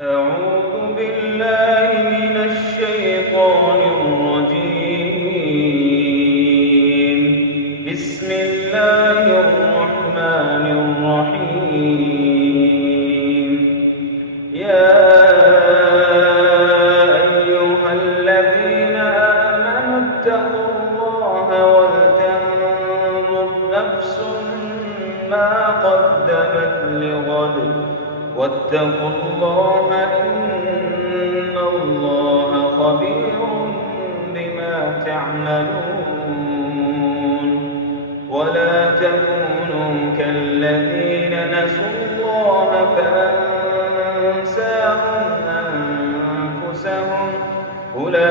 أعوذ بالله من الشيطان الرجيم. بسم الله الرحمن الرحيم. يا أيها الذين آمنوا اتقوا الله ولتنظر نفس ما قدمت لغد واتقوا الله إن الله خبير بما تعملون. ولا تكونوا كالذين نسوا الله فأنساهم أنفسهم أولئك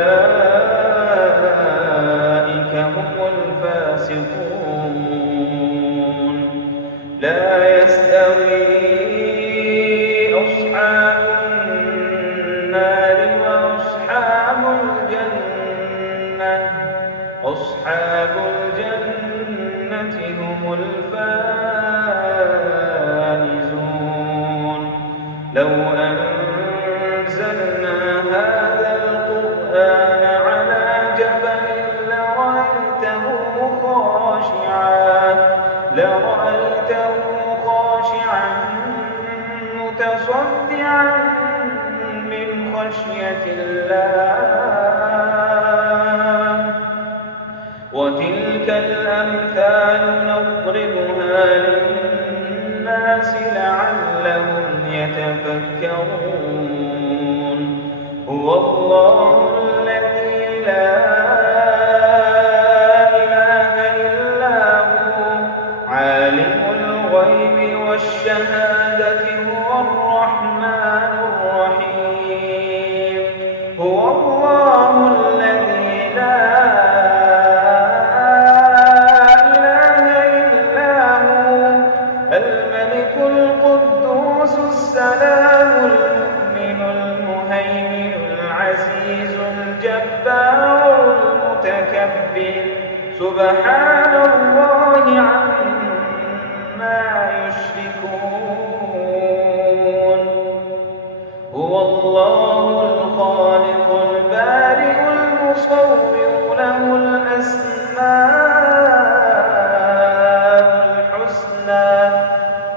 هم الفاسقون. لا يستوي أصحاب النار وأصحاب الجنة. أصحاب الجنة هم الفائزون. لو أنزلنا هذا القرآن على جبل لرأيته خاشعا متصدعا من خشية الله. وتلك الأمثال نضربها للناس لعلهم يتفكرون. هو الله الذي لا إله إلا هو عالم الغيب والشهادة هو الرحمن الرحيم. هو الله الذي لا إله إلا هو الملك القدوس السلام المؤمن المهيمن العزيز الجبار المتكبر. سبحان الله عما يشركون. هو الله الخالق البارئ المصور له الأسماء الحسنى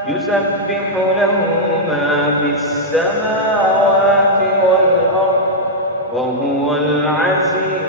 يسبح له ما في السماوات والأرض وهو العزيز